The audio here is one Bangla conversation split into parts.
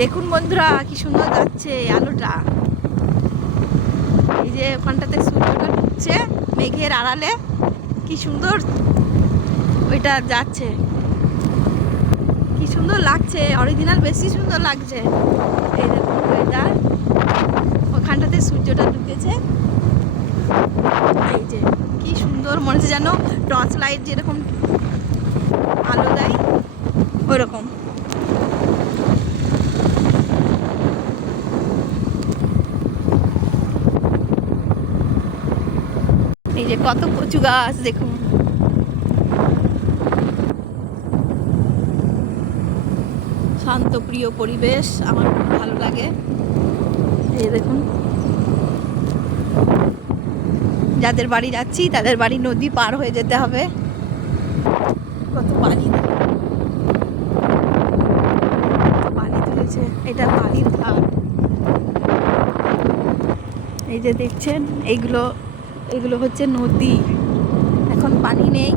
দেখুন বন্ধুরা কি সুন্দর যাচ্ছে আলোটা। এই যে ওখানটাতে সূর্যটা ঢুকছে মেঘের আড়ালে, কি সুন্দর ওইটা যাচ্ছে, কি সুন্দর লাগছে, অরিজিনাল বেশি সুন্দর লাগছে। এই দেখুন ওয়েদার, ওখানটাতে সূর্যটা ঢুকেছে। এই যে কি সুন্দর, মনে হচ্ছে যেন টর্চ লাইট যেরকম আলো দেয় ওই রকম। এই যে কত কচু গাছ দেখুন, শান্ত প্রিয় পরিবেশ, আমার খুব ভালো লাগে। এই দেখুন যাদের বাড়ি যাচ্ছি তাদের বাড়ি নদী পার হয়ে যেতে হবে। কত পানি, পানি তুলেছে, এটা বাড়ির ধার। এই যে দেখছেন এইগুলো, এগুলো হচ্ছে নদী, এখন পানি নেই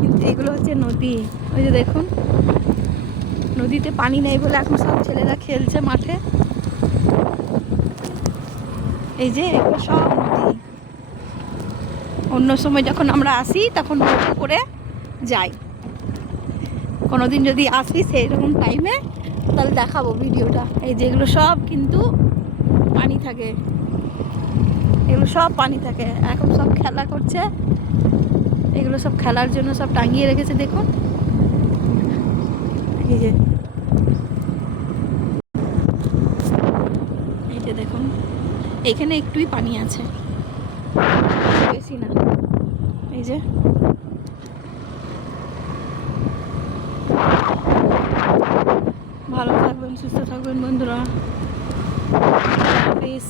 কিন্তু এগুলো হচ্ছে নদী। ওই যে দেখুন নদীতে পানি নেই বলে এখন সব ছেলেরা খেলছে মাঠে। এই যে এগুলো সব নদী। অন্য সময় যখন আমরা আসি তখন নৌকো করে যাই, কোনোদিন যদি আসি সেই রকম টাইমে তাহলে দেখাবো ভিডিওটা। এই যে এগুলো সব কিন্তু পানি থাকে, এগুলো সব পানি থাকে। এখন সব খেলা করছে, এগুলো সব খেলার জন্য সব টাঙিয়ে রেখেছে দেখুন। এই যে এই যে দেখুন এখানে একটুই পানি আছে, বেশি না। এই যে ভালো থাকবেন, সুস্থ থাকবেন বন্ধুরা। প্লিজ।